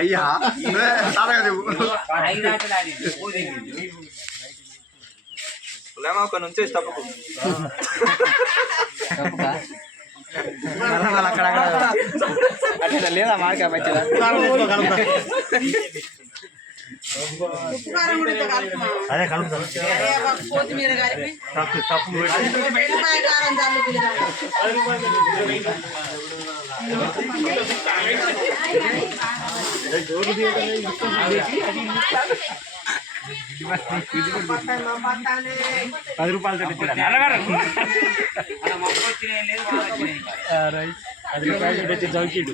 అయ్యా ఒక నుంచి తప్పకు అట్లా లేదా మామిడికాయ మంచిదా అదే కలుపుతాం కొత్తిమీర కలిపి కారం ₹10 చౌకీడు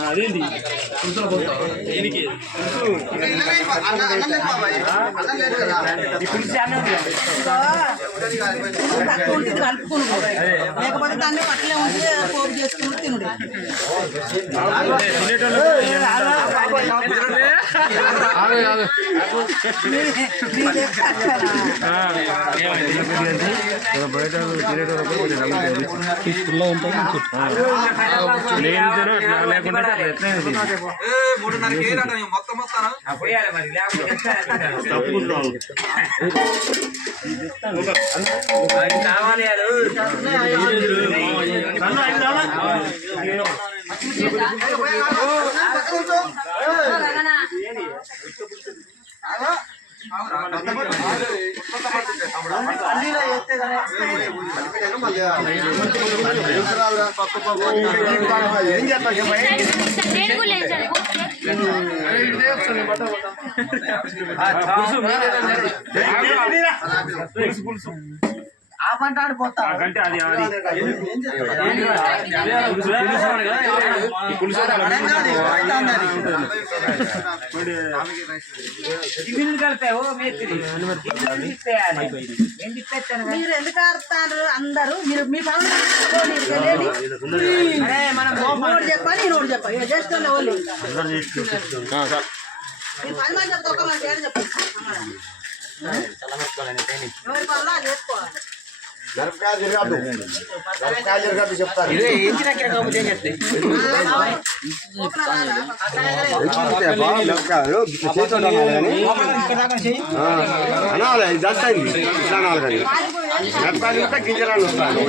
అదేంటి కలుపుకుని లేకపోతే దాన్ని పట్లే ఉంటే పోపు చేసుకుని తినుడు బయట తీసుకుల్లో ఉంటాం లేకుండా మొత్తం వస్తాను కావాలి ఏం చేస్తాం ఆపంటాడు పోతా అంటే అది మీరు ఎందుకు ఆడుతారు అందరూ మీరు మీ పనులు చెప్పాలి నేను ఒకటి చెప్పాలి జస్ట్ వాళ్ళు 10 మంది చెప్తే ఒక మంది చెప్పండి ఎవరి పనులు అది చేసుకోవాలి చెప్తారు అనాలి ఇదంతా ఇట్లా అనాలి కానీ మిరపకాయలు గింజలు వస్తాను